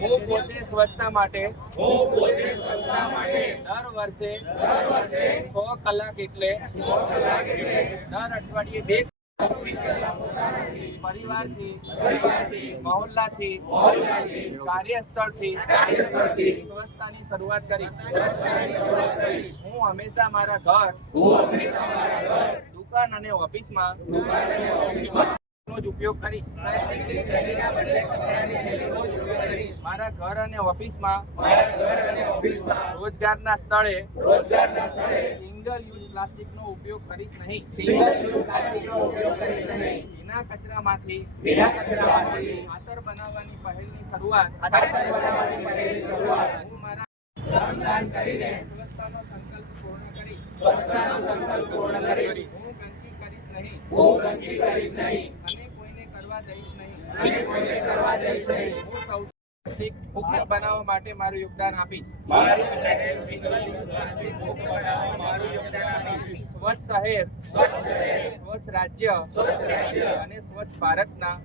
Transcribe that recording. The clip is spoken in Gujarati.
હું પોતે સ્વચ્છતા માટે દર વર્ષે 100 કલાક એટલે દર અઠવાડિયે 2 પરિવારથી, મહોલ્લાથી, કાર્યસ્થળથી સ્વચ્છતાની શરૂઆત કરી. હું હંમેશા મારા ઘર, દુકાન અને ઓફિસમાં નો જ ઉપયોગ કરી મારા ઘર અને ઓફિસમાં રોજગારના સ્થળે સિંગલ યુઝ પ્લાસ્ટિકનો ઉપયોગ કરીશ નહીં. ભીના કચરામાંથી ખાતર બનાવવાની પહેલની શરૂઆત હું મારા શ્રમદાન કરીને સ્વચ્છતાનો સંકલ્પ પૂર્ણ કરી હું ગંદકી કરીશ નહીં અને કોઈને કરવા દઈશ નહીં. હું સૌ મુક્ત બનાવવા માટે મારું યોગદાન આપીશ. સ્વચ્છ શહેર, સ્વચ્છ રાજ્ય અને સ્વચ્છ ભારતના